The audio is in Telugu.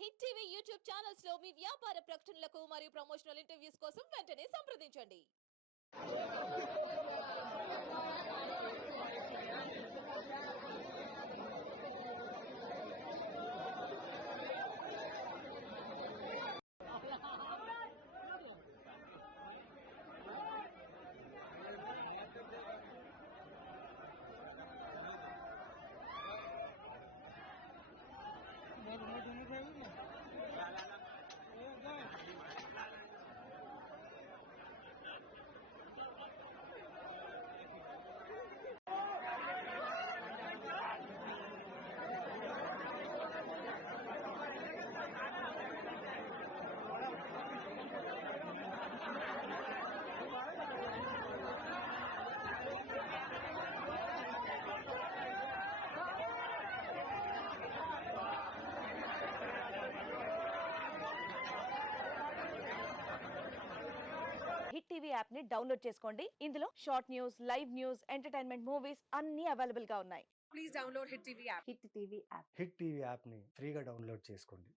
హిట్ టీవీ యూట్యూబ్ ఛానల్స్ లో మీ వ్యాపార ప్రకటనలకు మరియు ప్రమోషనల్ ఇంటర్వ్యూస్ కోసం వెంటనే సంప్రదించండి. హిట్ టీవీ యాప్ ని డౌన్లోడ్ చేసుకోండి. ఇందులో short news, live news, entertainment movies అన్ని అవైలబుల్ గా ఉన్నాయి. Please download Hit TV app. Hit TV app. Hit TV యాప్ని ఫ్రీగా డౌన్లోడ్ చేసుకోండి.